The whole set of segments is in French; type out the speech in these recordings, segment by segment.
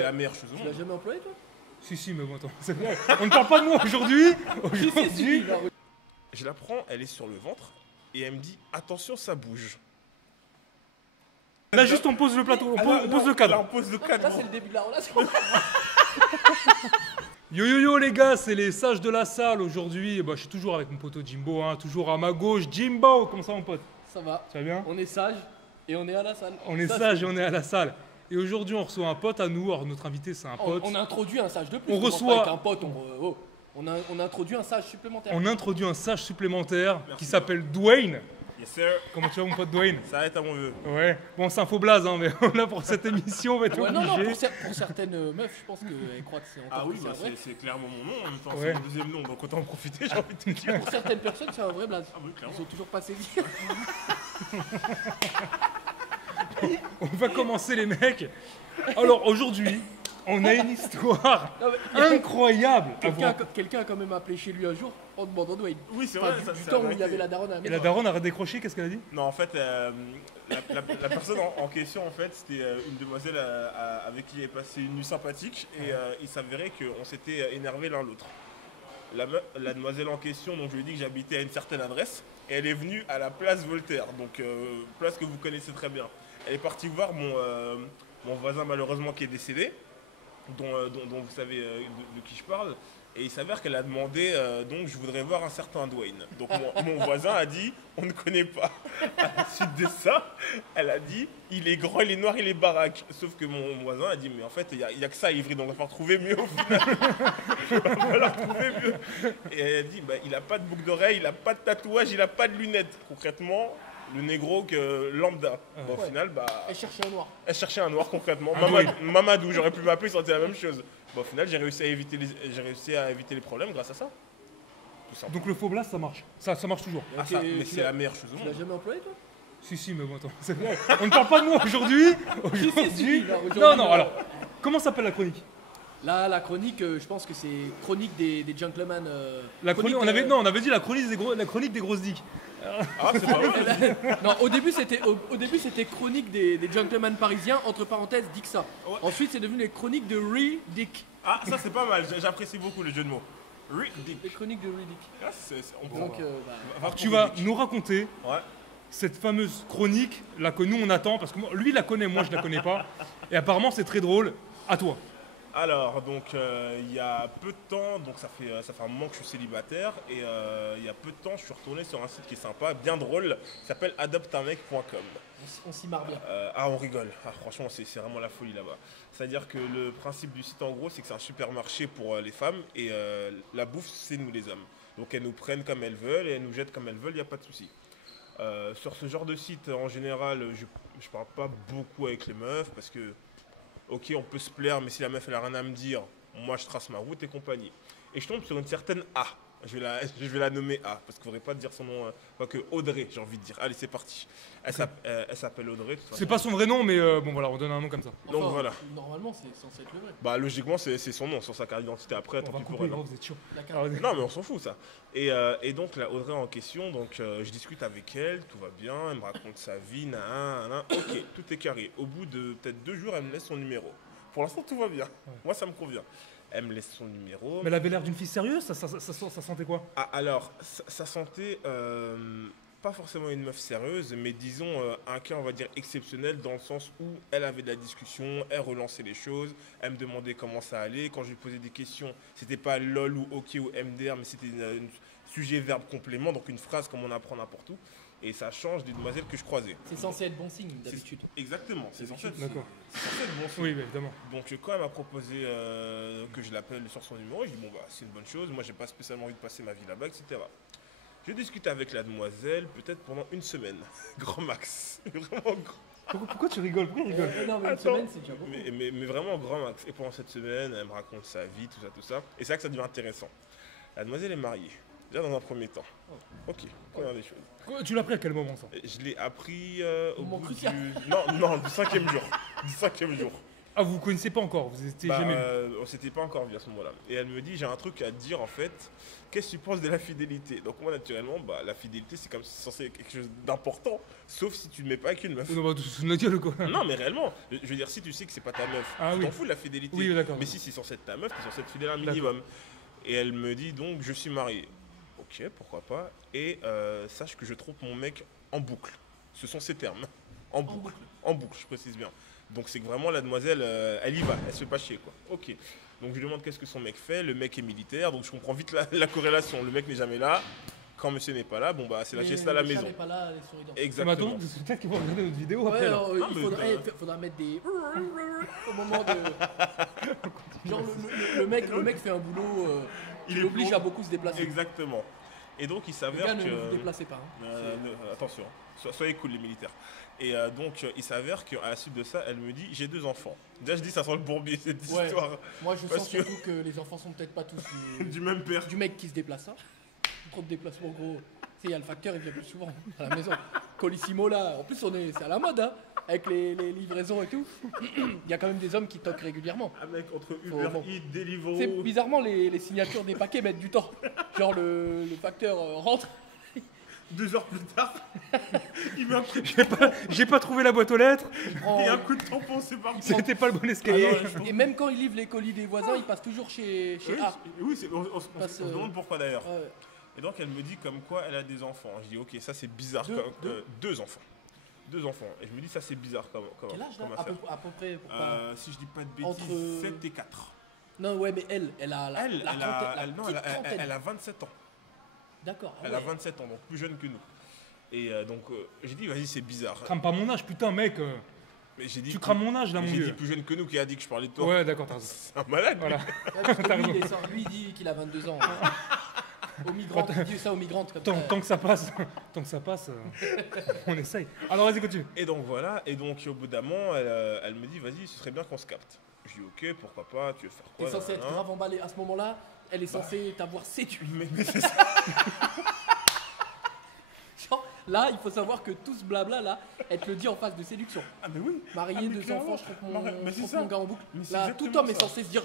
c'est la meilleure chose au Tu l'as monde. jamais employé, toi? Si, mais bon, attends, c'est vrai. On ne parle pas de moi aujourd'hui. Si, Aujourd'hui, là, oui. Je la prends, elle est sur le ventre et elle me dit attention, ça bouge. là, juste on pose le plateau, Ah, on pose le Là, cadre. on pose le cadre. Là, c'est le début de la relation. Yo yo yo les gars, c'est les sages de la salle aujourd'hui. Bah, je suis toujours avec mon poteau Jimbo, hein, toujours à ma gauche. Jimbo, comment ça mon pote? Ça va. Tu vas bien? On est sage et on est à la salle. On est Ça, sage et on est à la salle. Et aujourd'hui, on reçoit un pote à nous. Alors, notre invité, c'est un pote. On a introduit un sage de plus. On commence reçoit- pas avec un pote. On a introduit un sage supplémentaire. On introduit un sage supplémentaire Merci. qui s'appelle Dwayne. Yes sir, Comment tu vas, mon pote Dwayne? ça va être à mon vœu. Ouais. Bon, c'est un faux blaze, hein, mais là, pour cette émission, on va être Ouais, non, obligé. pour certaines meufs, je pense qu'elles croient que c'est encore Ah oui, plus bah, un vrai. c'est clairement mon nom, en même temps Ouais. c'est mon deuxième nom, donc autant en profiter, j'ai envie de te dire. Pour certaines personnes, c'est un vrai blaze. Ah oui, clairement. Ils sont toujours pas saisis. On va commencer, les mecs. Alors, aujourd'hui, on a une histoire Non, mais incroyable. à Quelqu'un voir. quelqu'un a quand même appelé chez lui un jour en demandant Dwayne. Oui, c'est Enfin, vrai, ça du c'est temps où vrai il y avait que- la daronne à la Et la maison. daronne a décroché, qu'est-ce qu'elle a dit? Non, en fait, la personne en question, en fait, c'était une demoiselle avec qui j'avais passé une nuit sympathique et il s'avérait qu'on s'était énervé l'un l'autre. La demoiselle en question, donc je lui ai dit que j'habitais à une certaine adresse et elle est venue à la place Voltaire, donc place que vous connaissez très bien. Elle est partie voir mon voisin malheureusement qui est décédé, dont vous savez de qui je parle. Et il s'avère qu'elle a demandé, donc je voudrais voir un certain Dwayne. Donc mon voisin a dit, on ne connaît pas. À la suite de ça, elle a dit, il est grand, il est noir, il est baraque. Sauf que mon voisin a dit, mais en fait, il n'y a que ça à Ivry, donc on va falloir trouver mieux au final. Il va falloir trouver mieux. Et elle a dit, bah, il n'a pas de boucle d'oreille, il n'a pas de tatouage, il n'a pas de lunettes. Concrètement, le négro que lambda. Bon, au Ouais. final, bah, Elle cherchait un noir. elle cherchait un noir concrètement. Un Dwayne. Mamadou, j'aurais pu m'appeler, ça aurait été la même chose. Bon, au final, j'ai réussi à éviter les problèmes grâce à ça. Tout simplement. Donc le faux blaze, ça marche. Ça marche toujours. Ah, ça, mais Tu c'est l'as- la meilleure chose au Tu l'as monde. jamais employé, toi? Si, mais bon, attends, c'est vrai. On ne parle pas de moi aujourd'hui. Aujourd'hui. là, aujourd'hui, Non, non, là. alors. Comment s'appelle la chronique? Là, la chronique, je pense que c'est chronique des gentlemen. La chronique, on avait, non, on avait dit la chronique la chronique des grosses dicks. Ah, c'est pas vrai. Non, au début c'était chronique des gentlemen parisiens, entre parenthèses, Dixa. Ouais. Ensuite c'est devenu les chroniques de Dick. Ah, ça c'est pas mal, j'apprécie beaucoup le jeu de mots. Dick. Les chroniques de Dick. Ah, on peut Donc, va Tu pour vas Dick. nous raconter Ouais. cette fameuse chronique là que nous on attend parce que lui il la connaît, moi je la connais pas. Et apparemment c'est très drôle. À toi. Alors, donc, il y a peu de temps, donc ça fait un moment que je suis célibataire, et il y a peu de temps, je suis retourné sur un site qui est sympa, bien drôle, qui s'appelle adopteunmec.com. on s'y marre bien. On rigole. Ah, franchement, c'est vraiment la folie là-bas. C'est-à-dire que le principe du site, en gros, c'est que c'est un supermarché pour les femmes et la bouffe, c'est nous les hommes. Donc elles nous prennent comme elles veulent et elles nous jettent comme elles veulent, il n'y a pas de souci. Sur ce genre de site, en général, je parle pas beaucoup avec les meufs parce que, ok, on peut se plaire, mais si la meuf elle a rien à me dire, moi je trace ma route et compagnie. Et je tombe sur une certaine A. Je vais la nommer A, parce qu'il ne faudrait pas dire son nom, que Audrey, j'ai envie de dire. Allez, c'est parti. Elle s'appelle Audrey. de toute C'est façon. pas son vrai nom, mais bon voilà, on donne un nom comme ça. Donc, voilà. Normalement c'est censé être le vrai. Bah logiquement c'est son nom sur sa carte d'identité après, On tant va pis pour couper, elle. gros, vous êtes chaud. La carte. Alors, Non mais on s'en fout ça. Et donc la Audrey en question, donc je discute avec elle, tout va bien, elle me raconte sa vie, ok, tout est carré. Au bout de peut-être 2 jours, elle me laisse son numéro. Pour l'instant tout va bien, moi ça me convient. Elle me laisse son numéro. Mais elle avait l'air d'une fille sérieuse, ça sentait quoi? Ah, alors, ça sentait pas forcément une meuf sérieuse, mais disons un cas, on va dire, exceptionnel dans le sens où elle avait de la discussion, elle relançait les choses, elle me demandait comment ça allait. Quand je lui posais des questions, c'était pas lol ou ok ou MDR, mais c'était un sujet, verbe, complément, donc une phrase comme on apprend n'importe où. Et ça change des demoiselles que je croisais. C'est censé être bon signe d'habitude. Exactement, c'est censé être D'accord. bon signe. Oui, bah, évidemment. Donc quand elle m'a proposé que je l'appelle sur son numéro, je dis bon bah c'est une bonne chose, moi j'ai pas spécialement envie de passer ma vie là-bas, etc. Je discute avec la demoiselle peut-être pendant 1 semaine, grand max, vraiment grand. Pourquoi tu rigoles? Pourquoi tu rigoles? Non mais une Attends. semaine c'est déjà beaucoup. Mais vraiment grand max. Et pendant cette semaine, elle me raconte sa vie, tout ça. Et c'est là que ça devient intéressant. La demoiselle est mariée, déjà dans un premier temps. Ok, première des choses. Tu l'as pris à quel moment ça? Je l'ai appris au Moment bout crucial. du... Non, du 5e jour. Du 5e jour. Ah, vous connaissez pas encore, vous étiez Bah, jamais vu. on s'était pas encore vu à ce moment-là. Et elle me dit, j'ai un truc à te dire en fait. Qu'est-ce que tu penses de la fidélité? Donc moi naturellement, bah, la fidélité c'est comme censé être quelque chose d'important, sauf si tu ne mets pas avec une meuf. On va tous se notre gueule, quoi. Non mais réellement, je veux dire si tu sais que c'est pas ta meuf, Ah tu oui. t'en fous de la fidélité. Oui, d'accord. Mais si c'est censé être ta meuf, t'es censé être fidèle un D'accord. minimum. Et elle me dit donc je suis marié. Ok, pourquoi pas. Et sache que je trompe mon mec en boucle. Ce sont ses termes. En boucle. En boucle, je précise bien. Donc c'est que vraiment la demoiselle, elle y va, elle se fait pas chier quoi. Ok. Donc je lui demande qu'est-ce que son mec fait. Le mec est militaire, donc je comprends vite la corrélation. Le mec n'est jamais là. Quand monsieur n'est pas là, bon bah c'est la siesta à la maison. n'est pas là, les souris dansent. Mais Exactement. attends, c'est peut-être qu'ils vont regarder notre vidéo Ouais, après. là. alors, Ah, il mais faudra mettre des au moment de. Genre le mec fait un boulot Il qui est l'oblige pro. à beaucoup se déplacer. Exactement. Et donc il Les s'avère gars, ne que... vous déplacez pas. Hein. attention, soyez cool les militaires. Et donc il s'avère qu'à la suite de ça, elle me dit j'ai 2 enfants. Déjà je dis ça sent le bourbier cette Ouais. histoire. Moi, je Parce sens que- surtout que les enfants sont peut-être pas tous Du même père. du mec qui se déplace. Hein. Trop de déplacements, gros. Tu sais, il y a le facteur, il vient plus souvent à la maison. Colissimo, là, en plus, c'est à la mode, hein, avec les livraisons et tout. Il y a quand même des hommes qui toquent régulièrement. Un mec entre Uber bon. Eats, Deliveroo. C'est bizarrement, les signatures des paquets mettent du temps. Genre, le facteur rentre. 2 heures plus tard, il met un coup de, J'ai pas trouvé la boîte aux lettres, il prend- et un coup de tampon, c'est parti. c'était pas le bon escalier. Et même quand il livre les colis des voisins, il passe toujours chez Oui, A. oui, on Parce, se demande pourquoi d'ailleurs. Ouais. Et donc elle me dit comme quoi elle a des enfants. Je dis ok, ça c'est bizarre. Deux- comme, deux 2 enfants. 2 enfants. Et je me dis ça c'est bizarre comme Quel âge, là comme à affaire. peu près, pour pas- Si je dis pas de bêtises, Entre- 7 et 4. Non, ouais, mais elle a la, Elle, la elle, trentaine, a, la elle- non, petite elle a- trentaine. elle a 27 ans. D'accord. ah Elle a ouais. 27 ans, donc plus jeune que nous. Et donc j'ai dit vas-y c'est bizarre. Crame pas mon âge, putain, mec. Mais j'ai dit Tu crames mon âge là, mon J'ai dit vieux. plus jeune que nous qui a dit que je parlais de toi. Ouais, d'accord, t'as raison. C'est un malade. Voilà. Ouais, parce que T'as lui, raison. lui, il dit qu'il a 22 ans. Aux migrantes, il dit ça aux migrantes comme Tant, ça. tant que ça passe, on essaye. Alors vas-y, continue. Et donc voilà, et donc au bout d'un moment, elle me dit vas-y, ce serait bien qu'on se capte. Je dis ok, pourquoi pas, tu veux faire T'es quoi censé être nanana. grave emballé. À ce moment-là, elle est censée t'avoir séduit. Mais c'est ça. Genre, là, il faut savoir que tout ce blabla là, elle te le dit en phase de séduction. Ah mais oui. Marié, Ah, mais 2 clairement. enfants, je trompe mon, Mais je c'est trompe ça. mon gars en boucle. Mais c'est Là, tout exactement homme est ça. censé se dire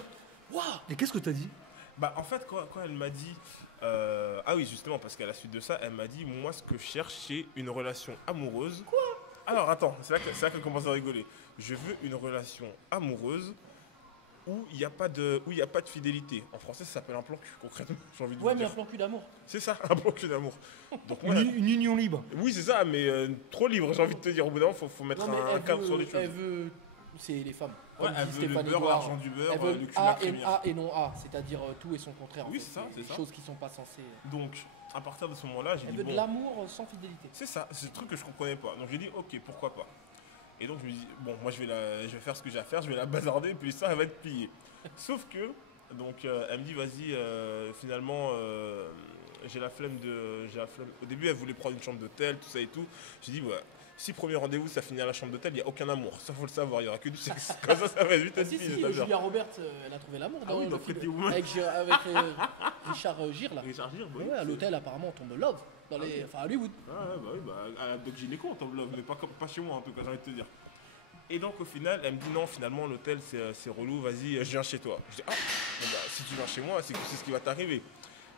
waouh. Et qu'est-ce que t'as dit? Bah en fait quand elle m'a dit ah oui justement parce qu'à la suite de ça elle m'a dit moi ce que je cherche c'est une relation amoureuse. Quoi? Alors attends, c'est là qu'elle commence à rigoler. Je veux une relation amoureuse où il n'y a pas de fidélité. En français ça s'appelle un plan cul concrètement. J'ai envie de Ouais, vous mais un dire. plan cul d'amour. C'est ça, un plan cul d'amour. Donc moi, Une union libre. oui c'est ça mais trop libre j'ai envie de te dire. Au bout d'un moment faut mettre Non, mais un cadre sur les elle choses. veut. C'est les femmes. Ouais, Comme elle dit veut le Stéphane beurre, Edouard. l'argent du beurre, Elle le veut cul, la A crémière. et non A, c'est-à-dire tout et son contraire. en Oui, fait. c'est ça, c'est Des ça. choses qui sont pas censées. Donc à partir de ce moment-là j'ai Elle dit veut de bon. l'amour sans fidélité. C'est ça, c'est le truc que je comprenais pas. Donc j'ai dit ok, pourquoi pas. Et donc je me dis bon, moi je vais faire ce que j'ai à faire, je vais la bazarder et puis ça elle va être plié. Sauf que donc elle me dit vas-y finalement j'ai la flemme. Au début elle voulait prendre une chambre d'hôtel, tout ça et tout. J'ai dit ouais, si premier rendez-vous ça finit à la chambre d'hôtel, il n'y a aucun amour. Ça faut le savoir, il y aura que du sexe. Comme ça va vite Ah, être si, fini, si, cette affaire. Julia Roberts, elle a trouvé l'amour Ah dans oui, le dans film. Pretty Woman. Avec Richard Gere là. Richard Gere, bah oui, Ouais, à c'est- l'hôtel apparemment on tombe love. Dans les... Enfin à Hollywood. Ah ouais, bah oui, bah, à la Doc Gynéco, on tombe love, mais pas chez moi en tout cas, j'ai envie de te dire. Et donc au final, elle me dit non, finalement l'hôtel c'est relou, vas-y, je viens chez toi. Je dis ah, bon, bah, si tu viens chez moi, c'est que c'est ce qui va t'arriver.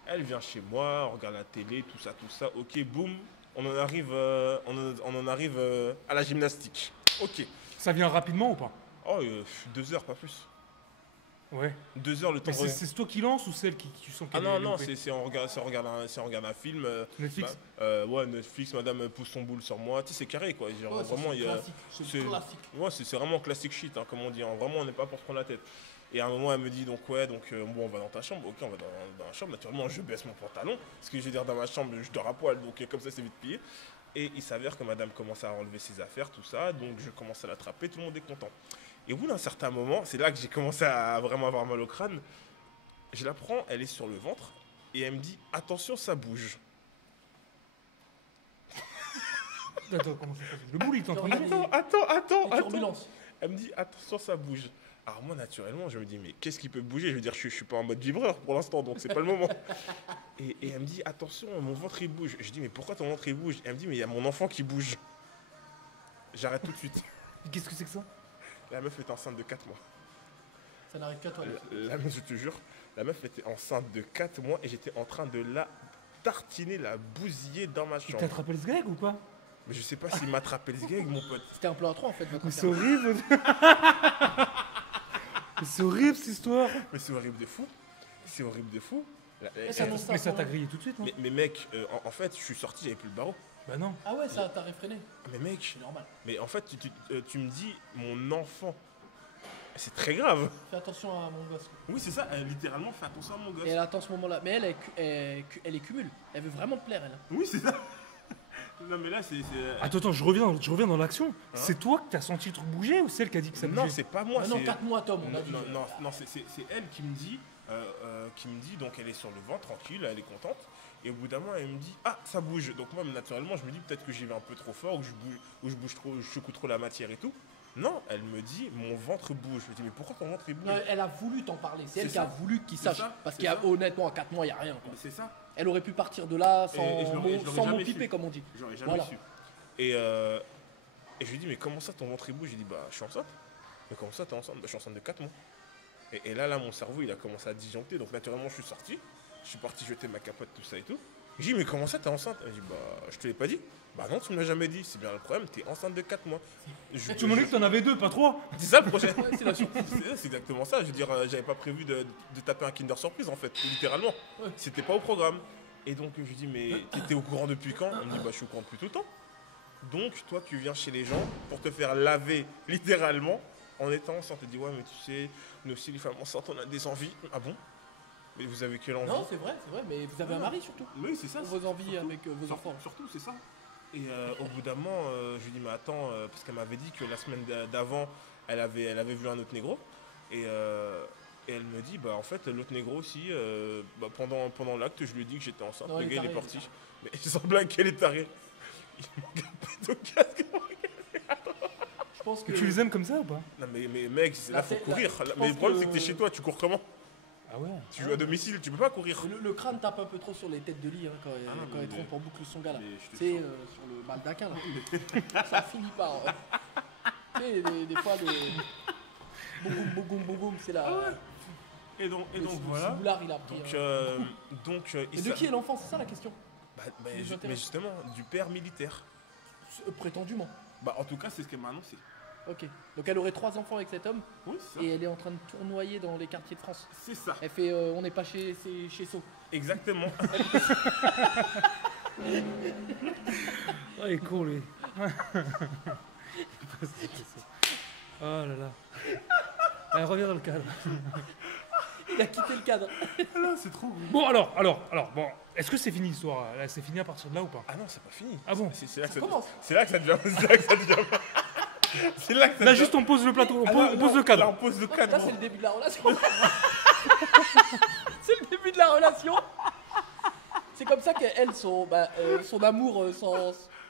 Elle vient chez moi, on regarde la télé, tout ça, ok, boum, on en arrive, à la gymnastique. Ok. Ça vient rapidement ou pas? Oh, 2 heures, pas plus. Ouais. 2 heures le temps. Mais c'est toi qui lance ou celle qui tu sens Ah qu'elle non, est non, loupée? on regarde un film. Netflix. Ouais, Netflix, madame pousse son boule sur moi. Tu sais, c'est carré quoi. Genre, Ouais, ça, vraiment, c'est il y a. classique. C'est c'est- classique. Ouais, c'est vraiment classique shit, hein, comme on dit. Hein. Vraiment, on n'est pas pour se prendre la tête. Et à un moment, elle me dit donc, ouais, donc, bon, on va dans ta chambre. Ok, on va dans la chambre. Naturellement, je baisse mon pantalon. Ce que je veux dire, dans ma chambre, je dors à poil. Donc, comme ça, c'est vite plié. Et il s'avère que madame commence à enlever ses affaires, tout ça. Donc, je commence à l'attraper. Tout le monde est content. Et au bout d'un certain moment, c'est là que j'ai commencé à vraiment avoir mal au crâne. Je la prends, elle est sur le ventre. Et elle me dit attention, ça bouge. Attends, comment ça se passe? Le boule, il t'entend Genre, bien? Attends. Les turbulences. Elle me dit attention ça bouge. Alors moi naturellement je me dis mais qu'est-ce qui peut bouger? Je veux dire je suis pas en mode vibreur pour l'instant donc c'est pas le moment. Et elle me dit attention mon ventre il bouge. Je dis mais pourquoi ton ventre il bouge? Elle me dit mais il y a mon enfant qui bouge. J'arrête tout de suite. Qu'est-ce que c'est que ça? La meuf était enceinte de 4 mois. Ça n'arrive qu'à toi. les filles. La meuf, je te jure, la meuf était enceinte de 4 mois et j'étais en train de la tartiner, la bousiller dans ma Il t'a chambre. attrapé le sgeg ou pas? Mais je sais pas s'il m'a attrapé le gag, mon pote. C'était un plan à 3 en fait. Votre Mais c'est affaire. horrible. C'est horrible cette histoire. Mais c'est horrible de fou. C'est horrible de fou. ça annonce ça Mais ça pour t'a moi. grillé tout de suite, non? Mais mec, en fait, je suis sorti, j'avais plus le barreau. Bah non. Ah ouais, ça t'a réfréné. Mais mec, C'est normal. mais en fait, tu me dis mon enfant. C'est très grave. Fais attention à mon gosse. Oui, c'est ça. Littéralement, fais attention à mon gosse. Et elle attend ce moment-là. Mais elle est cumule. Elle veut vraiment te plaire, elle. Oui, c'est ça. Non, mais là, c'est. Attends, je reviens dans l'action. C'est toi qui t'as senti le truc bouger ou c'est elle qui a dit que ça bougeait? Non, c'est pas moi. Ah non, c'est- 4 mois, Tom, on a Non, dit. non, c'est elle qui me dit, donc elle est sur le vent, tranquille, elle est contente. Et au bout d'un moment, elle me dit, ah, ça bouge. Donc moi, naturellement, je me dis peut-être que j'y vais un peu trop fort, ou je bouge trop, je secoue trop la matière et tout. Non, elle me dit, mon ventre bouge. Je me dis, mais pourquoi ton ventre il bouge? Non, elle a voulu t'en parler. C'est elle C'est qui a ça. voulu qu'il C'est sache. ça, Parce c'est qu'il y a ça. honnêtement, à 4 mois, il n'y a rien. Quoi. Mais c'est ça. Elle aurait pu partir de là sans, Et je l'aurais sans jamais piper, su. comme on dit. J'aurais jamais Voilà. su. Et je lui dis, mais comment ça ton ventre il bouge? Il dit, bah, je suis enceinte. Mais comment ça, t'es enceinte? Bah, je suis enceinte de 4 mois. Et là, mon cerveau, il a commencé à disjoncter. Donc, naturellement, je suis sorti. Je suis parti jeter ma capote, tout ça et tout. Je dis, mais comment ça, t'es enceinte? Elle dit, bah, je te l'ai pas dit. Bah, non, tu me l'as jamais dit. C'est bien le problème, t'es enceinte de 4 mois. Tu m'as dit que t'en avais 2, pas 3. C'est ça le projet. Ouais, c'est la surprise. C'est exactement ça. Je veux dire, j'avais pas prévu de taper un Kinder Surprise, en fait, littéralement. Ouais. C'était pas au programme. Et donc, je lui dis, mais t'étais au courant depuis quand? Elle me dit, bah, je suis au courant depuis tout le temps. Donc, toi, tu viens chez les gens pour te faire laver, littéralement, en étant enceinte. Elle dit, ouais, mais tu sais, nous aussi, les femmes enceintes, on a des envies. Ah bon? Mais vous avez quelle envie? Non, c'est vrai, mais vous avez un mari surtout. Oui, c'est ça. Vos envies surtout. avec vos enfants. Surtout, c'est ça. Et au bout d'un moment, je lui dis, mais attends, parce qu'elle m'avait dit que la semaine d'avant, elle avait vu un autre négro. Et elle me dit, bah en fait, l'autre négro aussi, bah, pendant l'acte, je lui ai dit que j'étais enceinte. Non, Le il est gars, il est taré, parti. Mais sans blague, qu'elle est tarée. Il manque un peu de casque. Je pense que. Tu les aimes comme ça ou pas? Non, mais mec, là, faut courir. je Mais pense le problème, que- c'est que t'es chez toi, tu cours comment? Ah ouais. Tu joues à domicile, tu peux pas courir. Le crâne tape un peu trop sur les têtes de lit hein, quand Ah, quand mais- elle trompe en boucle son gars là. mais je te C'est sens. sur le baldaquin là. Ça finit par. Tu sais, des fois, boum boum boum boum boum, c'est la. Et donc le voilà. ciboulard, il a pris. Donc, Et il de s'a- qui est l'enfant, c'est ça la question? Bah, nous mais intéresse. justement, du père militaire. Prétendument. Bah, en tout cas, c'est ce qu'elle m'a annoncé. Ok. Donc elle aurait 3 enfants avec cet homme Oui, c'est ça. et elle est en train de tournoyer dans les quartiers de France. C'est ça. Elle fait on n'est pas chez So. Exactement. Ah, il est con lui. Oh là là. Allez, reviens dans le cadre. Il a quitté le cadre. C'est trop. Bon alors, bon, est-ce que c'est fini l'histoire? Là, c'est fini à partir de là ou pas? Ah non, c'est pas fini. Ah bon? C'est là que Ça commence. C'est là que ça devient. C'est là que ça devient. C'est là que ça Là devient- juste on pose le plateau, Ah, on là, pose là, le cadre. Là, on pose le cadre. Là c'est le début de la relation. C'est le début de la relation. C'est comme ça qu'elle, son amour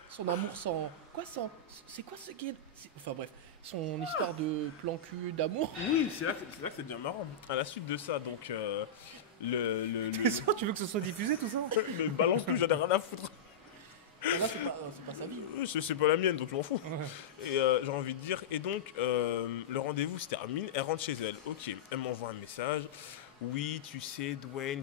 son amour sans. Quoi sans. C'est quoi ce qui est. Enfin bref, son histoire de plan cul d'amour. Oui, c'est là que ça devient marrant. À la suite de ça, donc. Le T'es sûr, tu veux que ce soit diffusé tout ça? mais balance tout, j'en ai rien à foutre. Et là, c'est pas sa vie. C'est pas la mienne, donc je m'en fous. Et j'ai envie de dire. Et donc, le rendez-vous se termine. Elle rentre chez elle. Ok, elle m'envoie un message. Oui, tu sais, Dwayne,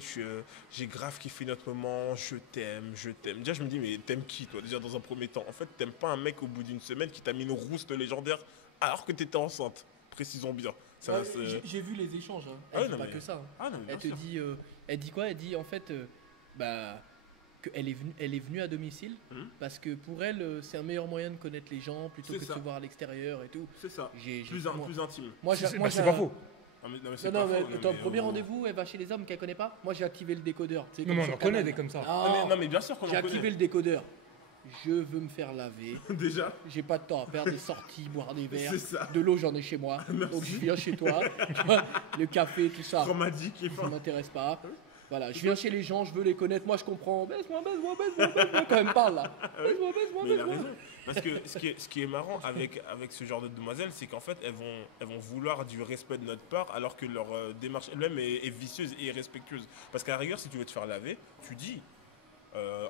j'ai grave kiffé notre moment. Je t'aime, je t'aime. Déjà, je me dis, mais t'aimes qui, toi, déjà, dans un premier temps? En fait, t'aimes pas un mec au bout d'une semaine qui t'a mis une rouste légendaire alors que t'étais enceinte. Précisons bien. Ça Ouais, va se- j'ai vu les échanges. Hein. Ah Elle ouais, dit non, pas mais- que ça. Hein. Ah non, mais Elle te bien sûr. dit. Elle dit quoi? Elle dit en fait. Elle est venue à domicile Mhm. parce que pour elle, c'est un meilleur moyen de connaître les gens plutôt C'est que de ça. se voir à l'extérieur et tout. C'est ça. J'ai- Plus intime. Moi, C'est moi, bah, c'est pas faux. Non, mais c'est Non, pas mais faux, non, ton mais, premier rendez-vous, elle va chez les hommes qu'elle connaît pas. Moi, j'ai activé le décodeur. Tu sais, Non comme mais on sur en connaît Canal. des comme ça. Non, mais bien sûr qu'on J'ai en activé connaît. le décodeur. Je veux me faire laver. Déjà. J'ai pas de temps à perdre, des sorties, boire des verres. C'est ça. De l'eau, j'en ai chez moi. Donc je viens chez toi. Tu vois, le café, tout ça, Dramatique et ça fin. m'intéresse pas. Voilà, je viens chez les gens, je veux les connaître. Moi, je comprends. Baise-moi quand elle me parle là. Baise-moi. Mais il a raison. Parce que ce qui est marrant avec ce genre de demoiselles, c'est qu'en fait, elles vont vouloir du respect de notre part, alors que leur démarche elle-même est vicieuse et irrespectueuse. Parce qu'à la rigueur, si tu veux te faire laver, tu dis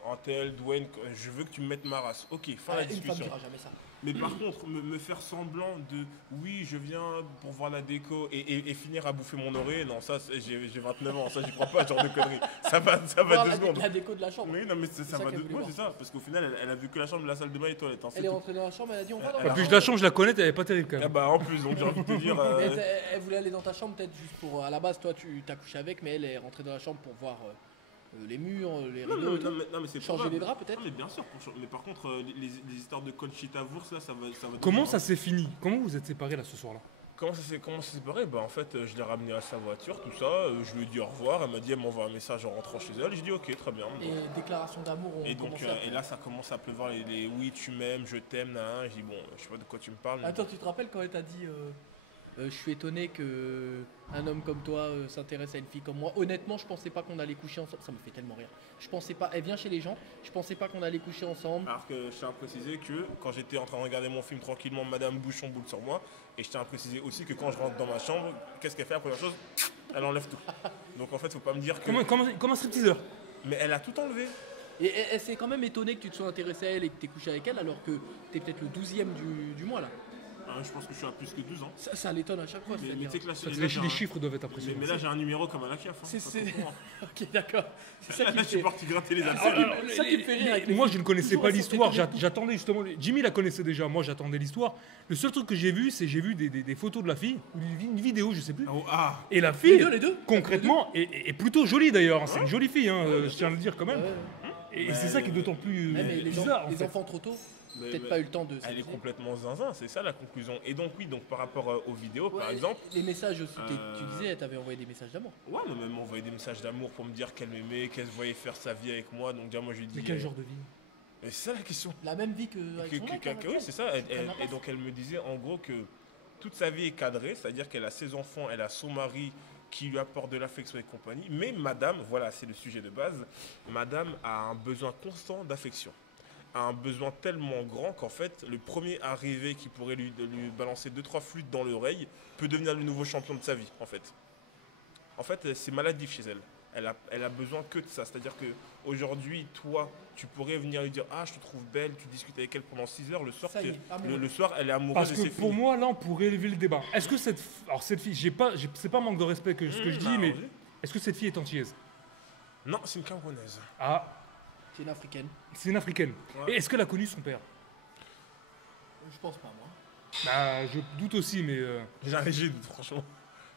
Antel, Dwayne, je veux que tu me mettes ma race. Ok, fin la Une femme discussion. dira jamais ça. Mais par contre, me faire semblant de oui, je viens pour voir la déco et finir à bouffer mon oreiller, non, ça, j'ai 29 ans, ça, j'y crois pas, ce genre de conneries. Ça va Voir 2 la, secondes. la déco de la chambre. Oui, non, mais ça ça va qu'elle 2 voulait Ouais, voir. c'est ça, parce qu'au final, elle a vu que la chambre, la salle de bain et les toilettes. Hein, c'est Elle est tout. rentrée dans la chambre, elle a dit on va dans Elle la a- Puis chambre. la chambre, je la connais, elle est pas terrible quand Ah même. bah, en plus, donc j'ai envie de te dire. Elle voulait aller dans ta chambre peut-être juste pour... À la base, toi, tu t'as couché avec, mais elle est rentrée dans la chambre pour voir les murs, les Non, rideaux non, et tout. non, mais c'est Changer probable. les draps peut-être. Non, mais bien sûr, mais par contre, les histoires de Conchita Wurst, là, ça va Comment devenir- ça s'est fini? Comment vous êtes séparés là ce soir-là? Comment ça s'est séparé? Bah en fait, je l'ai ramené à sa voiture, tout ça, je lui ai dit au revoir, elle m'a dit, elle m'envoie un message en rentrant chez elle, j'ai dit ok, très bien. Et déclaration d'amour, on Et donc, commençait à... et là ça commence à pleuvoir les oui tu m'aimes, je t'aime, nan, j'ai dit bon, je sais pas de quoi tu me parles. mais Attends, tu te rappelles quand elle t'a dit je suis étonné que un homme comme toi s'intéresse à une fille comme moi. Honnêtement, je pensais pas qu'on allait coucher ensemble. Ça me fait tellement rire. Je pensais pas. Elle vient chez les gens. Je pensais pas qu'on allait coucher ensemble. Alors que je tiens à préciser que quand j'étais en train de regarder mon film tranquillement, Madame Bouchon boule sur moi, et je tiens à préciser aussi que quand je rentre dans ma chambre, qu'est-ce qu'elle fait la première chose? Elle enlève tout. Donc en fait, faut pas me dire que. Comme un stripteaseur. Mais elle a tout enlevé. Et elle s'est quand même étonnée que tu te sois intéressé à elle et que tu aies couché avec elle alors que tu es peut-être le 12e du mois là. Je pense que je suis à plus que 12 ans. Ça l'étonne à chaque fois. Mais c'est-à-dire. tu sais que là, Les chiffres doivent être impressionnants. mais là j'ai un numéro comme à la CAF. Hein, C'est- pas c'est- trop courant. Ok, d'accord. C'est ça qui Là me je suis fait. parti gratter les C'est ça abcès. qui- ça qui me fait rire avec les Moi, filles. je ne connaissais Toujours pas elles sont l'histoire. étonnées. J'attendais justement. Jimmy la connaissait déjà. Moi, j'attendais l'histoire. Le seul truc que j'ai vu, c'est j'ai vu des photos de la fille ou une vidéo, je sais plus. Ah, Et la fille, Les deux. concrètement, est plutôt jolie d'ailleurs. Hein. C'est une jolie fille, hein, je tiens à le dire quand même. Ouais. Et c'est ça qui est d'autant plus Ouais, mais bizarre. En les fait. enfants trop tôt, mais- peut-être mais pas eu le temps de. elle est s'amuser. complètement zinzin, c'est ça la conclusion. Et donc oui, donc par rapport aux vidéos par Ouais, exemple, Les messages aussi, Euh, tu disais, elle t'avait envoyé des messages d'amour. ouais, elle m'a même envoyé des messages d'amour pour me dire qu'elle m'aimait, qu'elle voyait faire sa vie avec moi. Donc déjà moi je lui dis. Mais quel genre de vie? Mais c'est ça la question. La même vie que avec son mec, hein, Oui, c'est ça. prennent la Et donc elle me disait en gros que toute sa vie est cadrée, c'est-à-dire qu'elle a ses enfants, elle a son mari qui lui apporte de l'affection et compagnie. Mais madame, voilà, c'est le sujet de base, madame a un besoin constant d'affection. A un besoin tellement grand qu'en fait, le premier arrivé qui pourrait lui balancer 2-3 flûtes dans l'oreille peut devenir le nouveau champion de sa vie, en fait. En fait, c'est maladif chez elle. Elle a besoin que de ça. C'est-à-dire que aujourd'hui, toi, tu pourrais venir lui dire ah, je te trouve belle, tu discutes avec elle pendant 6 heures. Le soir, Ça y est, amoureux. le soir elle est amoureuse Parce et que c'est pour fini. moi, là, on pourrait élever le débat. Est-ce que cette fille, c'est pas manque de respect que ce que je dis, mais est-ce que cette fille est antillaise? Non, c'est une Camerounaise. Ah, C'est une africaine. c'est une africaine. Ouais. Et est-ce qu'elle a connu son père? Je pense pas, moi. Bah, je doute aussi, mais J'ai un léger doute, franchement.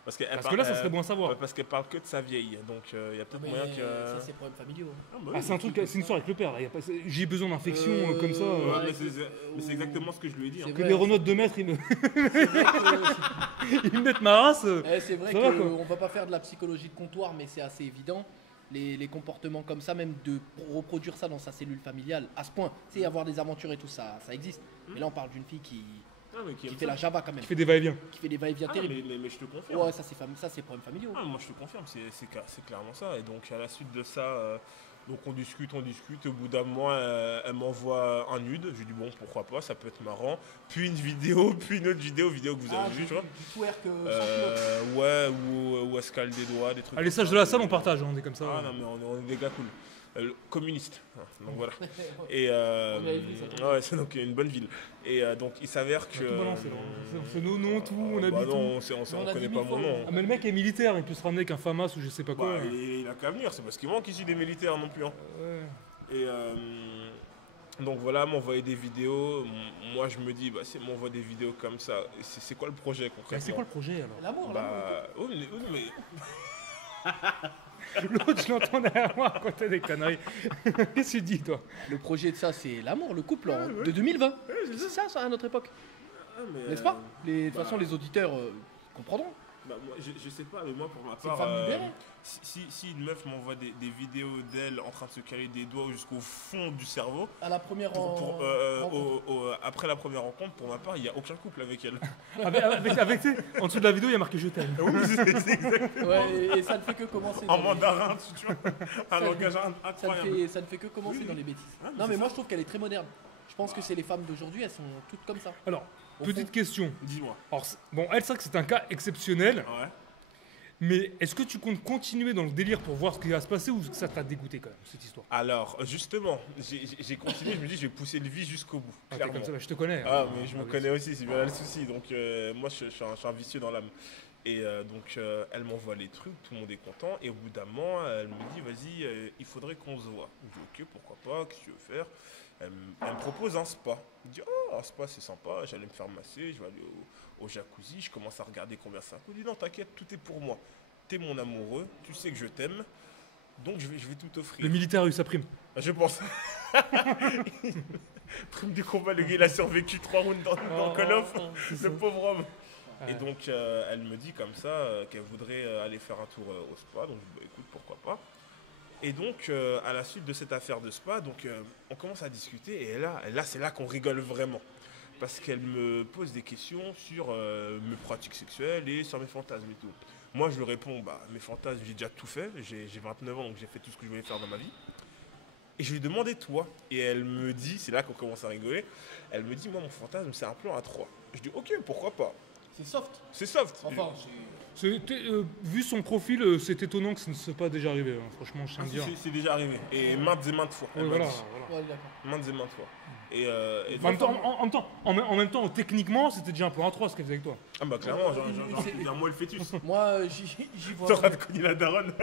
Parce que, parce que là, ça serait bon à savoir. Parce qu'elle parle que de sa vieille. Donc il y a peut-être Mais moyen que. ça, c'est problème familiaux. Ah, bah Ah, oui. c'est un truc, c'est une histoire avec le père. Là. J'ai besoin d'infection comme ça. Ouais, Ouais, mais c'est exactement ce que je lui ai dit. c'est hein. Que vrai. les renotes de maître, ils me, C'est vrai que- ils me mettent ma race. C'est vrai Ça va, quoi. qu'on va pas faire de la psychologie de comptoir, mais c'est assez évident. Les comportements comme ça, même de reproduire ça dans sa cellule familiale, à ce point, tu sais, avoir des aventures et tout ça, ça existe. Mais là, on parle d'une fille qui Ah, mais qui aime fait ça. la Java quand même, Qui fait des va-et-vient. qui fait des va-et-vient Ah, terribles. mais je te confirme. Ouais, ça c'est problème familiaux. Ah, moi je te confirme, c'est clairement ça. Et donc à la suite de ça, donc on discute. Au bout d'un mois, elle m'envoie un nude. Je lui dis bon, pourquoi pas, ça peut être marrant. Puis une vidéo, puis une autre vidéo que vous avez vue, tu vois. Du twerk sans pilote. Ouais, où elle se cale des doigts, des trucs. Ah, les comme sages ça. de la salle, on partage, on est comme ça. Ah non, mais on est des gars cool. Communistes. Ah, donc voilà. Ouais. Et On avait vu ça. ouais, c'est donc une bonne ville. Et donc il s'avère que. On a tout balancé, là. On fait nos noms, tout, on bah habite non, tout. on a connaît dit pas mille mon fois. nom. Ah, mais le mec est militaire, il peut se ramener avec un FAMAS ou je sais pas Bah, quoi. il a qu'à venir, c'est parce qu'il manque ici des militaires non plus. Hein. Ouais. Et donc voilà, m'envoyer des vidéos. Moi je me dis, bah si elle m'envoie des vidéos comme ça, c'est quoi le projet Mais concrètement? c'est quoi le projet alors? L'amour, l'amour. Bah, oui, mais L'autre, je l'entends derrière moi raconter des conneries. Qu'est-ce que tu dis, toi? Le projet de ça, c'est l'amour, le couple de 2020. C'est ça à notre époque. N'est-ce pas De toute façon, les auditeurs comprendront. Bah, moi, je sais pas, mais moi pour ma C'est une part, femme libérée. si une meuf m'envoie des vidéos d'elle en train de se caler des doigts jusqu'au fond du cerveau, À la première rencontre. après la première rencontre, pour ma part, il n'y a aucun couple avec elle. Avec tu sais, en dessous de la vidéo, il y a marqué je t'aime. Oui, c'est exact. Ouais, et ça ne fait que commencer. En dans les- mandarin, tu vois, un Ça langage Ça incroyable. ne fait que commencer Oui. dans les bêtises. Ah, mais Non, c'est mais moi ça. je trouve qu'elle est très moderne. Je pense que c'est les femmes d'aujourd'hui, elles sont toutes comme ça. Alors, Au petite fond. question. Dis-moi. Alors, bon, elle sait que c'est un cas exceptionnel. Ouais. Mais est-ce que tu comptes continuer dans le délire pour voir ce qui va se passer ou ça t'a dégoûté quand même, cette histoire? Alors, justement, j'ai continué, je me dis, je vais pousser le vice jusqu'au bout. Ah, t'es Clairement. comme ça, bah, je te connais. Ah, hein. mais je me oui. connais aussi, c'est bien là le souci. Donc, moi, je suis un vicieux dans l'âme. Et donc, elle m'envoie les trucs, tout le monde est content. Et au bout d'un moment, elle me dit, vas-y, il faudrait qu'on se voit. Je dis, ok, pourquoi pas, qu'est-ce que tu veux faire? Elle me propose un spa. Je dis, oh, un spa, c'est sympa, j'allais me faire masser, je vais aller au jacuzzi. Je commence à regarder combien ça coûte. Je dis, non, t'inquiète, tout est pour moi. T'es mon amoureux, tu sais que je t'aime, donc je vais tout offrir. Le militaire a eu sa prime. Je pense. Prime du combat, le gars il a survécu 3 rounds dans Call of, le pauvre homme. Ouais. Et donc elle me dit comme ça qu'elle voudrait aller faire un tour au spa, donc bah, écoute pourquoi pas. Et donc à la suite de cette affaire de spa, donc on commence à discuter et là c'est là qu'on rigole vraiment. Parce qu'elle me pose des questions sur mes pratiques sexuelles et sur mes fantasmes et tout. Moi je lui réponds, bah mes fantasmes j'ai déjà tout fait, j'ai 29 ans donc j'ai fait tout ce que je voulais faire dans ma vie. Et je lui ai demandé toi. Et elle me dit, c'est là qu'on commence à rigoler, elle me dit moi mon fantasme c'est un plan à 3. Je dis ok pourquoi pas. C'est soft. C'est soft. Enfin, Vu son profil, c'est étonnant que ça ne soit pas déjà arrivé. Hein. Franchement, je tiens à dire. C'est déjà arrivé. Et maintes et maintes fois. Ouais, elle m'a voilà, dit. voilà. ouais, d'accord. Maintes et maintes fois. Et En même temps, techniquement, c'était déjà un peu un 3 ce qu'elle faisait avec toi. ah bah clairement, j'ai envie de dire moi le fœtus. Moi, j'y vois, T'auras de cogner la daronne.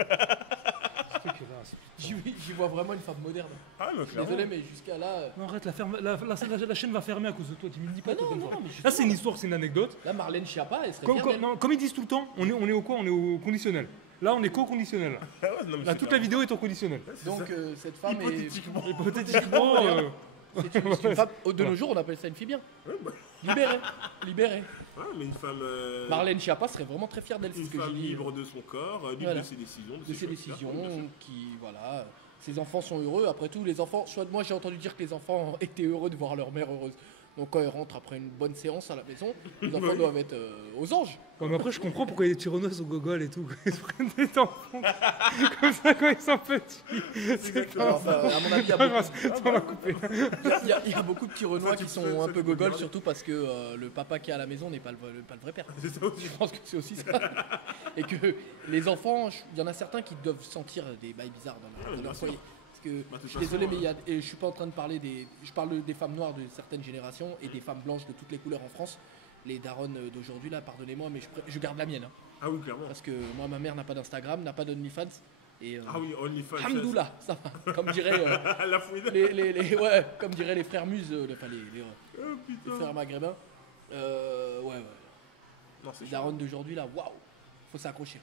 j'y vois vraiment une femme moderne. Ah mais Je suis clairement. désolé, mais jusqu'à là, Non, arrête, la chaîne va fermer à cause de toi. Tu me dis pas Ah toi non, comme non, ça. mais Là, c'est une histoire, c'est une anecdote. là, Marlène Schiappa, elle serait fière d'elle. Comme ils disent tout le temps, on est au quoi? On est au conditionnel. Là, on est qu'au conditionnel. Ah ouais, non, mais Là, c'est toute la clairement. vidéo est au conditionnel. C'est Donc, ça. cette femme est. Hypothétiquement. Hypothétiquement, C'est une femme. De nos jours, on appelle ça une fille bien. Ouais, bah, Libérée. Libérée. ouais, mais une femme. Marlène Schiappa serait vraiment très fière d'elle, c'est Une ce que j'ai femme dit. libre de son corps, libre Voilà. de ses décisions. De ses choix faire, bien sûr. décisions, qui, voilà. Ses enfants sont heureux. Après tout, les enfants. Moi, j'ai entendu dire que les enfants étaient heureux de voir leur mère heureuse. Donc, quand ils rentrent après une bonne séance à la maison, les enfants Oui. doivent être aux anges. Ouais, mais après, je comprends pourquoi il y a des tyranneuses au gogol et tout. Quand ils se prennent des enfants comme ça quand ils sont petits. Alors, enfin, à mon avis, il y a beaucoup. Ça m'a coupé. Il y a beaucoup de petits Renois Ça, qui tu sont peux- un ça, peu tu peux gogoles, garder. surtout parce que le papa qui est à la maison n'est pas le vrai père. C'est ça aussi. Je pense que c'est aussi ça. Et que les enfants, il y en a certains qui doivent sentir des bails bizarres dans bien leur sûr. foyer. Parce que Bah, de je suis toute désolé, façon, mais et je suis pas en train de parler des. Je parle des femmes noires de certaines générations et des femmes blanches de toutes les couleurs en France. Les daronnes d'aujourd'hui, là, pardonnez-moi, mais je garde la mienne. Hein. Ah oui, clairement. Parce que moi, ma mère n'a pas d'Instagram, n'a pas d'OnlyFans. Et Ah oui, OnlyFans. Alhamdoulilah, ça va. Comme dirait La fouine. ouais, comme diraient les frères Muses, enfin les Oh putain. frères maghrébins. Ouais. Non, c'est Les chaud. daronnes d'aujourd'hui, là, waouh, faut s'accrocher.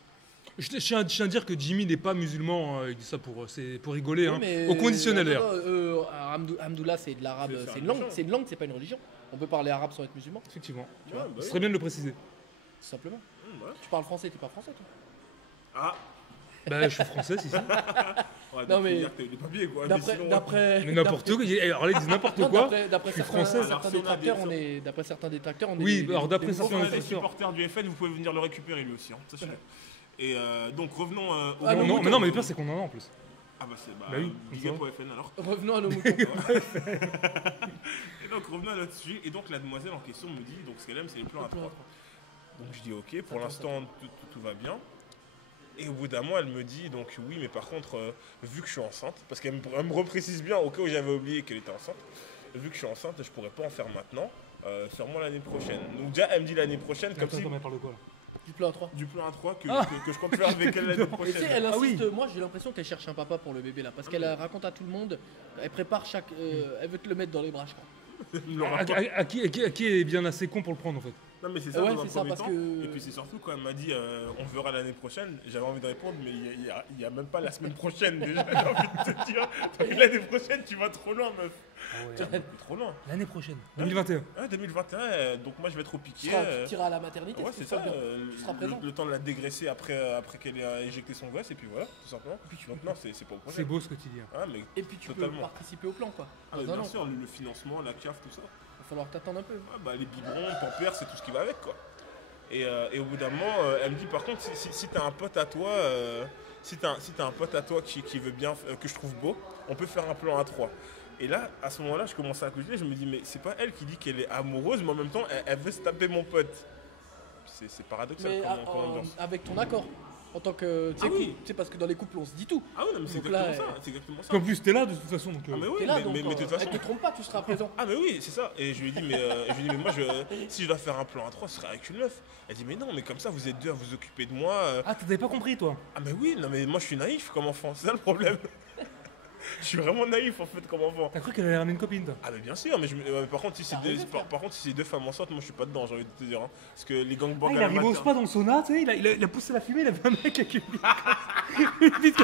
Je tiens à dire que Jimmy n'est pas musulman. Il dit ça c'est pour rigoler. Oui, hein. mais- Au conditionnel d'ailleurs. Hamdoullah, c'est de l'arabe, C'est c'est une un langue, religion. c'est une langue, c'est pas une religion. On peut parler arabe sans être musulman, Effectivement. tu vois, Ouais, bah Ce oui. serait bien de le préciser. tout simplement. Ouais. Tu parles français, t'es pas français, toi. Ah. Bah, je suis français, si. Ouais, Non, donc, mais- faut dire que t'as eu des papiers quoi. D'après. Mais n'importe quoi. Alors là, ils disent n'importe Non, quoi. d'après je suis certains, français. Alors, certains si on a détracteurs, des- on est. D'après certains détracteurs, on est. Oui, alors d'après des certains nouveaux Si on a des sûr. supporters du FN, vous pouvez venir le récupérer lui aussi. Hein, sachez-le. Et donc revenons au Ah, Non, le non, mouton. mais non, mais le pire, c'est qu'on en a en plus. Ah bah c'est Bah oui, big comme up ça. au FN alors. Revenons à nos moutons. Et donc revenons là-dessus. Et donc la demoiselle en question me dit donc ce qu'elle aime c'est les plans à Le plan à 3. Donc je dis ok, pour Attends, l'instant tout va bien. Et au bout d'un mois elle me dit donc oui mais par contre vu que je suis enceinte, parce qu'elle me reprécise bien au cas où j'avais oublié qu'elle était enceinte, vu que je suis enceinte je pourrais pas en faire maintenant, sûrement l'année prochaine. Donc déjà elle me dit l'année prochaine comme Attends, si attends, mais elle parle de quoi là? Du plan à 3. du plan à 3 que je compte faire avec elle l'année Et tu sais, prochaine. elle Ah insiste, oui. moi j'ai l'impression qu'elle cherche un papa pour le bébé là, parce qu'elle raconte à tout le monde, elle prépare chaque. Elle veut te le mettre dans les bras, je crois. À qui est bien assez con pour le prendre en fait? Non mais c'est ça Ouais, dans un c'est ça, premier parce temps. que- Et puis c'est surtout quand elle m'a dit on verra l'année prochaine, j'avais envie de répondre mais il y a même pas la semaine prochaine déjà, j'ai envie de te dire. L'année prochaine tu vas trop loin meuf. Trop loin. L'année prochaine, 2021. Ah, 2021, donc moi je vais être au piqué. Tu iras à la maternité, Ouais, c'est c'est ça. bien. Tu seras présent. Le temps de la dégraisser après qu'elle ait éjecté son gosse, et puis voilà, tout simplement. Donc non, c'est pas au projet. C'est beau ce que tu dis. Ah, mais, Et puis tu peux Totalement. participer au plan quoi. ah, Dans mais un bien an. sûr, le financement, la CAF, tout ça. Il va falloir t'attendre un peu. Ah, bah, les biberons, pampers, c'est tout ce qui va avec quoi. Et au bout d'un moment, elle me dit par contre, si t'as un pote à toi, si t'as un pote à toi qui veut bien, que je trouve beau, on peut faire un plan à 3. Et là, à ce moment-là, je commence à cogiter, je me dis, mais c'est pas elle qui dit qu'elle est amoureuse, mais en même temps, elle veut se taper mon pote. C'est paradoxal Mais comme ambiance. avec ton accord. En tant que. Ah oui. C'est parce que dans les couples, on se dit tout. Ah oui, non, mais c'est Donc exactement là, ça. C'est exactement ça. En plus, t'es là de toute façon. Donc, Ah mais oui, T'es là, mais, donc mais de toute façon. elle te trompe pas, tu seras présent. Ah mais oui, c'est ça. Et je lui ai dit, mais moi, si je dois faire un plan à 3, ce serait avec une meuf. Elle dit, mais non, mais comme ça, vous êtes deux à vous occuper de moi. Ah, t'avais pas compris, toi? Ah mais oui, non mais moi je suis naïf comme enfant, c'est ça le problème. Je suis vraiment naïf en fait comme enfant. T'as cru qu'elle allait ramener une copine, toi? Ah mais bien sûr, mais, par contre si c'est T'as deux, raison, frère. par contre si c'est deux femmes enceintes, moi je suis pas dedans, j'ai envie de te dire. Hein. Parce que les gangbangs Ah, il à la arrive au matin- spa dans le sauna, tu sais, il a poussé la fumée, il avait un mec avec une bite.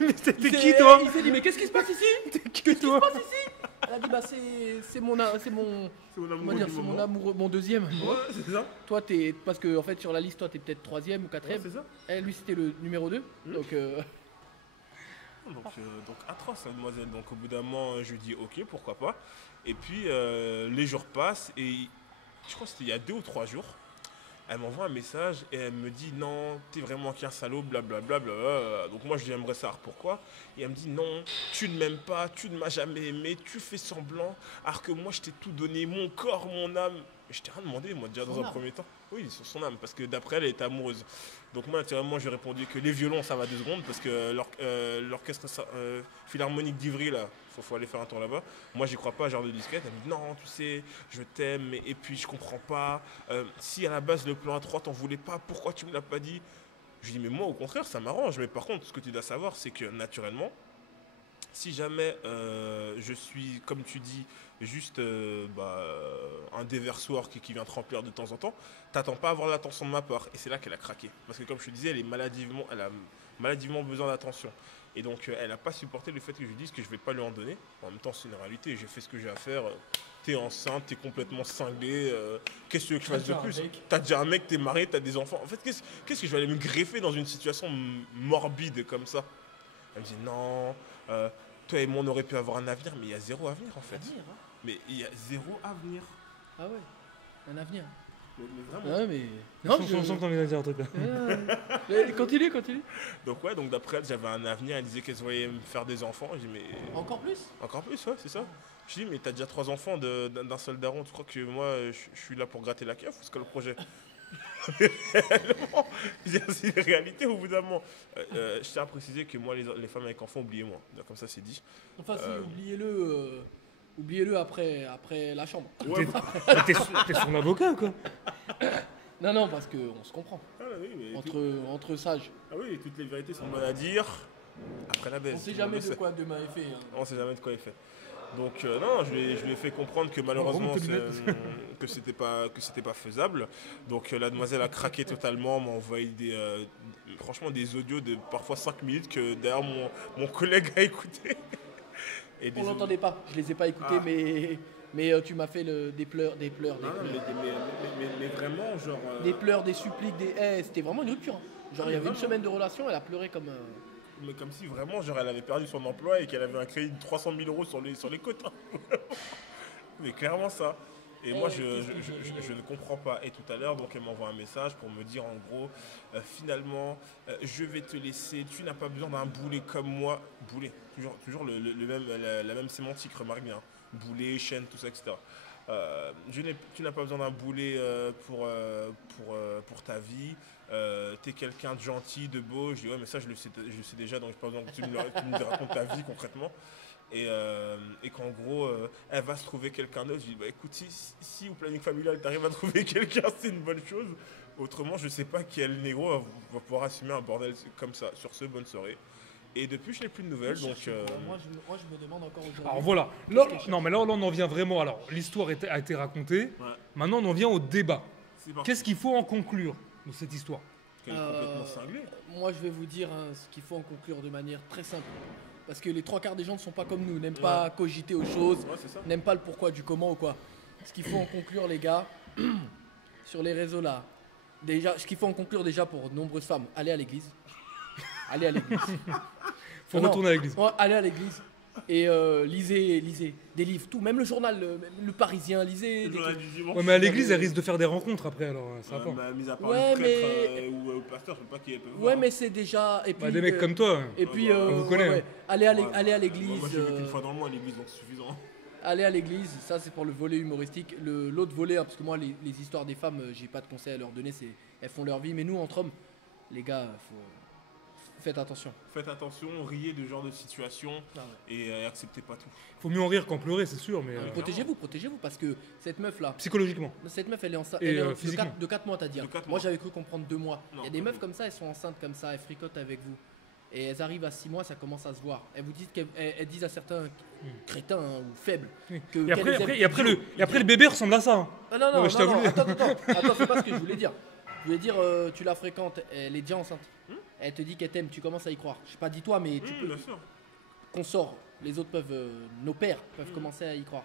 Mais c'était qui, toi? Il s'est dit, mais qu'est-ce qui se passe ici? Qu'est-ce qui, toi? Elle a dit, bah c'est mon C'est mon comment amoureux dire, du c'est mon moment. amoureux, mon deuxième. Ouais, c'est ça. Toi t'es parce que en fait sur la liste toi t'es peut-être troisième ou Ouais, quatrième. c'est ça. Elle lui c'était le numéro 2. Donc Donc atroce, hein, demoiselle. Donc au bout d'un moment, je lui dis ok, pourquoi pas. Et puis les jours passent et je crois que c'était il y a 2 ou 3 jours. Elle m'envoie un message et elle me dit non, t'es vraiment qu'un salaud, blablabla. Donc moi je lui aimerais savoir pourquoi. Et elle me dit non, tu ne m'aimes pas, tu ne m'as jamais aimé, tu fais semblant, alors que moi je t'ai tout donné, mon corps, mon âme. Et je t'ai rien demandé, moi déjà dans Son un âme. premier temps. Oui, sur son âme, parce que d'après elle était amoureuse. Donc moi naturellement j'ai répondu que les violons ça va 2 secondes, parce que l'orchestre philharmonique d'Ivry là, faut aller faire un tour là-bas. Moi j'y crois pas, genre de disquette. Elle me dit non, tu sais, je t'aime, et puis je comprends pas. Si à la base le plan A3 t'en voulais pas, pourquoi tu me l'as pas dit? Je lui dis mais moi au contraire ça m'arrange, mais par contre ce que tu dois savoir c'est que naturellement, si jamais je suis, comme tu dis, juste un déversoir qui vient te remplir de temps en temps, t'attends pas à avoir l'attention de ma part. Et c'est là qu'elle a craqué. Parce que comme je te disais, elle a maladivement besoin d'attention. Et donc elle n'a pas supporté le fait que je lui dise que je vais pas lui en donner. En même temps c'est une réalité, j'ai fait ce que j'ai à faire. T'es enceinte, t'es complètement cinglé, qu'est-ce que tu veux que je fasse de T'as déjà un plus? mec. T'as déjà un mec, t'es marié, t'as des enfants. En fait, qu'est-ce que je vais aller me greffer dans une situation morbide comme ça? Elle me dit non, toi et moi on aurait pu avoir un avenir, mais il y a 0 avenir en fait. avenir, hein. Mais il y a 0 avenir. Ah ouais. Un avenir. Mais Ah vraiment. ouais, mais Je sens que t'en viens de dire un truc là. Continue. Donc ouais, donc d'après elle, j'avais un avenir, elle disait qu'elle se voyait me faire des enfants. Je dis mais Encore plus. encore plus, ouais, c'est ça. Je dis mais t'as déjà 3 enfants d'un seul daron, tu crois que moi je suis là pour gratter la keuf ou c'est quoi le projet? Réellement, c'est une réalité au bout d'un moment. Je tiens à préciser que moi les femmes avec enfants, oubliez-moi. Comme ça c'est dit. Enfin si, oubliez-le après la chambre. Ouais, T'es son avocat, quoi. Non, parce qu'on se comprend. ah, oui, mais Entre sages. ah oui, toutes les vérités sont bonnes à dire après la baisse. On sait tout le monde jamais le de sait. quoi demain est fait. Hein. On sait jamais de quoi il fait. Donc non, je lui ai fait comprendre que malheureusement remonte tes lunettes. que c'était pas faisable. Donc la demoiselle a craqué totalement, m'a envoyé franchement des audios de parfois 5 minutes que d'ailleurs mon collègue a écouté. Et On l'entendait pas. Je les ai pas écoutés, Ah. mais tu m'as fait des pleurs, mais vraiment genre des pleurs, des suppliques, c'était vraiment une rupture. Hein. Genre il y avait une semaine de relation, elle a pleuré comme. mais comme si vraiment genre elle avait perdu son emploi et qu'elle avait un crédit de 300 000 euros sur les côtes. Hein. Mais clairement ça. Et moi je ne comprends pas. Et tout à l'heure donc elle m'envoie un message pour me dire en gros finalement je vais te laisser, tu n'as pas besoin d'un boulet comme moi. Boulet, toujours la même sémantique, remarque bien. Boulet, chaîne, tout ça, etc. Tu n'as pas besoin d'un boulet pour ta vie. T'es quelqu'un de gentil, de beau. Je dis ouais mais ça je le sais déjà, donc j'ai pas besoin que tu me racontes ta vie concrètement. Et qu'en gros elle va se trouver quelqu'un d'autre. Je dis bah écoute, si au planning familial t'arrives à trouver quelqu'un, c'est une bonne chose. Autrement je sais pas quel négro va pouvoir assumer un bordel comme ça. Sur ce, bonne soirée. Et depuis je n'ai plus de nouvelles, donc Moi je me demande encore aujourd'hui. Alors voilà. Là, non, mais là, on en vient vraiment. Alors, l'histoire a été racontée. ouais, Maintenant, on en vient au débat. c'est parti. Qu'est-ce qu'il faut en conclure de cette histoire? Qu'elle est complètement cinglée. Moi je vais vous dire hein, ce qu'il faut en conclure de manière très simple. Parce que les 3/4 des gens ne sont pas comme nous, n'aiment pas cogiter aux choses, Ouais, c'est ça. n'aiment pas le pourquoi du comment ou quoi. Ce qu'il faut en conclure les gars, sur les réseaux là, déjà, ce qu'il faut en conclure déjà pour de nombreuses femmes, allez à l'église. Allez à l'église. Faut Non, retourner à l'église. ouais, allez à l'église et lisez des livres, tout, même le journal, le Parisien, lisez. Le des journal trucs. du dimanche. Ouais, mais à l'église, elle risque de faire des rencontres après, alors ça va pas. Bah, mis à part Ouais, le prêtre mais- ou le pasteur, je sais pas qui peut voir. Ouais, mais c'est déjà. Et puis, Bah, des mecs comme toi. Et puis, on vous connaît, hein. allez à Ouais. allez à Moi l'église. j'ai vu qu'une fois dans le mois à l'église, donc c'est suffisant. Aller à l'église, ça c'est pour le volet humoristique. L'autre volet, hein, parce que moi les histoires des femmes, j'ai pas de conseils à leur donner, elles font leur vie. Mais nous entre hommes, les gars, Faites attention. Faites attention, riez de ce genre de situation et acceptez pas tout. Faut mieux en rire qu'en pleurer, c'est sûr, mais Protégez-vous, parce que cette meuf-là, psychologiquement. elle est enceinte Et, physiquement. de 4 mois, t'as dit. De 4 Moi, mois. j'avais cru comprendre 2 mois. Non, Il y a des pas meufs deux. comme ça, elles sont enceintes comme ça, elles fricotent avec vous. Et elles arrivent à 6 mois, ça commence à se voir. Elles vous disent elles disent à certains crétins hein, ou faibles que Et qu'elles après, les après, aiment et après, idiots. le, et après, le bébé ressemble à ça. Hein. Ah non, non, Ouais, je non, non, t'avoue. attends, c'est pas ce que je voulais dire. Je voulais dire, tu la fréquentes, elle est déjà enceinte. Elle te dit qu'elle t'aime, tu commences à y croire. Je sais pas, dis-toi, mais tu peux. Bien sûr. Qu'on sort, les autres peuvent, nos pères peuvent commencer à y croire.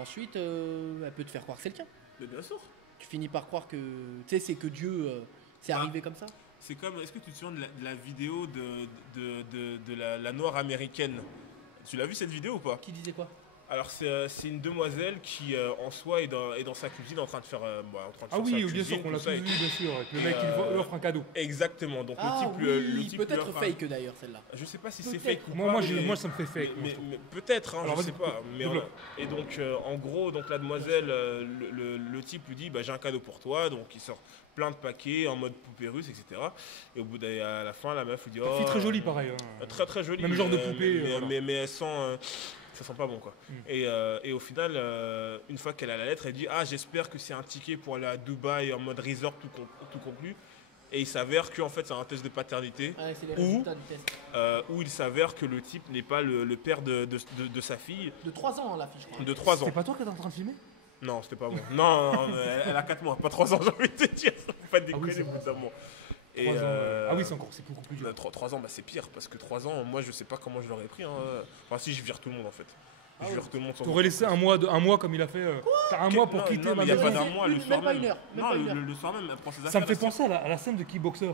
Ensuite, elle peut te faire croire que c'est le tien. Mais bien sûr. Tu finis par croire que, tu sais, c'est que Dieu, c'est Ah. arrivé comme ça. C'est comme, est-ce que tu te souviens de la vidéo de la noire américaine? Tu l'as vu cette vidéo ou pas? Qui disait quoi? Alors c'est une demoiselle qui en soi est dans sa cuisine en train de faire, en train de Ah faire sa oui, bien cuisine, sûr qu'on l'a tout tous ça vu, et- bien sûr. Avec le mec qui lui offre un cadeau. Exactement. Donc Ah le oui, type peut-être lui offre fake d'ailleurs celle-là. Je sais pas si c'est Peut-être. fake ou Moi, pas. moi, ça me fait fake. moi, je trouve. mais peut-être, hein, Alors, je vas-y, sais pas. Mais développe. et donc en gros, donc la demoiselle, le type lui dit, bah, j'ai un cadeau pour toi. Donc il sort plein de paquets en mode poupée russe, etc. Et au bout à la fin, la meuf lui dit, Fille très jolie, pareil. Hein. Très très jolie. Même genre de poupée, Mais, voilà. mais elle sent. Ça sent pas bon quoi. Et au final, une fois qu'elle a la lettre, elle dit ah j'espère que c'est un ticket pour aller à Dubaï en mode resort tout conclu. Et il s'avère que en fait c'est un test de paternité Ah, c'est les Ou- résultats du test. où il s'avère que le type n'est pas le père de sa fille De 3 ans, hein, la fille, je crois. de 3 ans. C'est pas toi qui es en train de filmer? Non, c'était pas bon. Non, elle a 4 mois, pas 3 ans, j'ai envie de te dire. Faut pas déconner, c'est vrai. évidemment. Et 3 ans. Ah oui, c'est beaucoup plus dur. 3 ans, bah, c'est pire parce que 3 ans, moi je sais pas comment je l'aurais pris. Hein. Enfin, si je vire tout le monde en fait. Je vire tout le monde sans T'aurais laissé un mois comme il a fait. T'as un mois pour quitter ma il y a maison. pas d'un mois, le Même soir pas même. une heure, même Non, pas une heure. le soir même, elle prend ses affaires. Ça me fait elle penser à la scène de Kickboxer.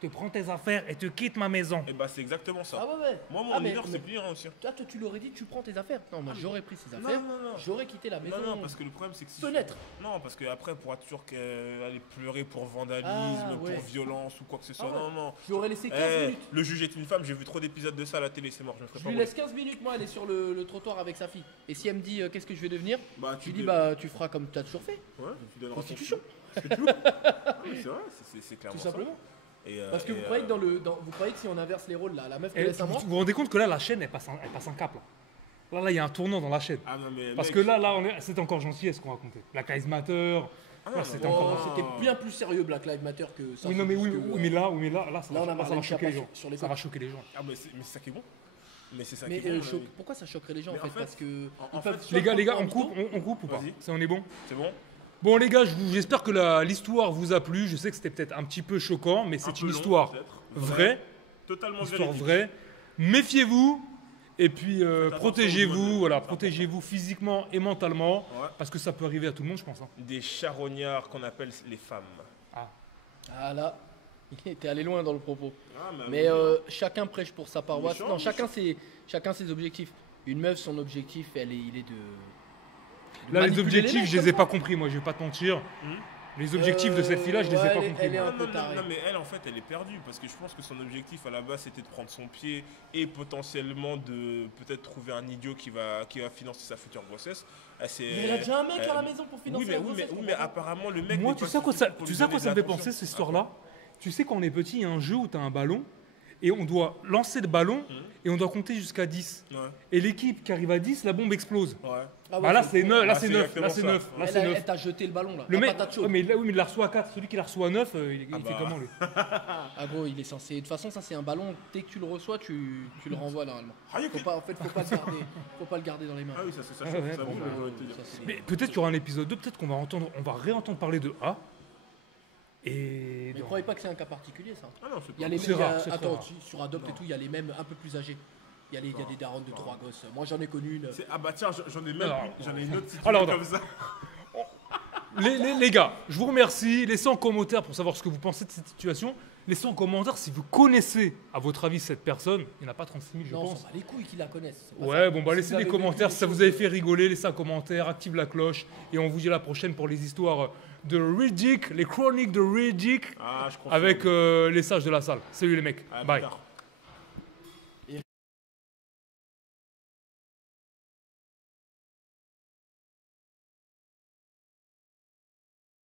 Te prends tes affaires et te quitte ma maison. Et bah c'est exactement ça. Ah ouais. Moi, Ah, mon mais- leader, mais- c'est pire aussi. Toi, tu l'aurais dit, tu prends tes affaires. Non, moi, j'aurais pris ses Non, affaires. non. J'aurais quitté la maison. Non, parce que le problème, c'est que si. Fenêtre. Non, parce qu'après, elle pourra toujours aller pleurer pour vandalisme, Ah, ouais. pour violence ou quoi que ce soit. Ah ouais. Non. Je lui aurais laissé 15 Eh, minutes. le juge est une femme, j'ai vu trop d'épisodes de ça à la télé, c'est mort, je me ferai Je pas lui rouler. laisse 15 minutes, moi, elle est sur le trottoir avec sa fille. Et si elle me dit qu'est-ce que je vais devenir, Bah, je lui dis bah tu feras comme tu as toujours fait. Ouais, tu donneras ton Prostitution. C'est tout. Oui, c'est vrai, c'est clairement Tout ça. simplement. Et, Parce que vous croyez que vous croyez que si on inverse les rôles là, la meuf Et nous laisse un vous mois. vous rendez compte que là, la chaîne, elle passe un cap. Là, il y a un tournant dans la chaîne. Ah non, mais Parce mec, que là, c'est encore gentil ce qu'on racontait. La Case Matter. Ah, là, non, c'était non, encore. C'était bien plus sérieux Black Lives Matter que ça. Oui, non, mais c'est oui, juste que, mais là, ça Là, on a va marqué choquer les gens. sur les Ça va côtes. choquer les gens. Ah, mais c'est ça qui est bon. Mais c'est ça Mais qui est bon. mon ami. pourquoi ça choquerait les gens Mais en fait, en fait, parce que en ils peuvent fait, soit Les gars, prendre on pour un coupe, mytho. on coupe ou pas? Vas-y. On est bon? C'est bon. Bon les gars, j'espère que l'histoire vous a plu. Je sais que c'était peut-être un petit peu choquant, mais Un c'est peu une long, histoire peut-être. vraie. Totalement Histoire véridique. vraie. Méfiez-vous et puis attention au protégez-vous, niveau de- voilà, c'est protégez-vous physiquement et mentalement, Ouais. parce que ça peut arriver à tout le monde, je pense. Hein. Des charognards qu'on appelle les femmes. Ah là, il était allé loin dans le propos. Ah, Mais chacun prêche pour sa paroisse. Méchant, Non, chacun ses objectifs. Une meuf, son objectif, il est de Là, les manipuler objectifs, mecs je les comme ai ça. pas compris, moi, je vais pas te mentir. Les objectifs de cette fille-là, je les ai ouais, pas elle est- compris. elle est moi. un peu tarée. Non, mais elle, en fait, elle est perdue parce que je pense que son objectif à la base c'était de prendre son pied et potentiellement de peut-être trouver un idiot qui va financer sa future grossesse. Mais elle a déjà un mec à la maison pour financer la grossesse. Oui, mais apparemment le mec. Moi, n'est tu pas sais quoi suffisant ça, pour tu lui sais à donner quoi de ça me fait l'attention. penser cette histoire-là? Tu sais quand on est petit, il y a un jeu où tu as un ballon et on doit lancer le ballon et on doit compter jusqu'à 10. Ouais, Et l'équipe qui arrive à 10, la bombe explose. ouais. Ah ouais, Bah là c'est c'est con. 9, là Ah, c'est c'est 9, exactement là c'est ça. 9, là Elle c'est a- 9. elle t'a jeté le ballon là. Le La mec, patate chaude. ouais, mais il la reçoit à 4, celui qui la reçoit à 9, il Ah fait bah. comment lui? Ah gros, il est censé. De toute façon, ça c'est un ballon. Dès que tu le reçois, tu le renvoies normalement. Ah, il y a Faut que- pas, en fait, faut pas le garder dans les mains. Ah oui, ça Ah chauffe, ouais, ça bon, bouge, bah, j'ai envie de te dire. Ça, c'est- Mais peut-être qu'il y aura un épisode 2, peut-être qu'on va réentendre parler de A. Et Mais dans- croyez pas que c'est un cas particulier ça. Ah non, c'est Il y a pas. les C'est il y a- rare, c'est très attends, rare. sur Adopt et tout, il y a les mêmes un peu plus âgés. Il y a des darons de 3 gosses. Moi j'en ai connu une. Ah bah tiens, j'en ai même Alors, j'en ai une autre alors, situation comme ça. Les gars, je vous remercie. Laissez en commentaire pour savoir ce que vous pensez de cette situation. Laissez en commentaire si vous connaissez, à votre avis, cette personne. Il n'y en a pas 36 000, je Non, on pense. s'en bat les couilles qui la connaissent. C'est pas Ouais, ça. bon, bah Si laissez vous avez des vécu commentaires des si ça vous choses- avez fait rigoler. Laissez un commentaire, active la cloche. Et on vous dit à la prochaine pour les histoires de Riddick, les chroniques de Riddick, Ah, je confirme. avec les sages de la salle. Salut les mecs. Ah, plus Bye. tard.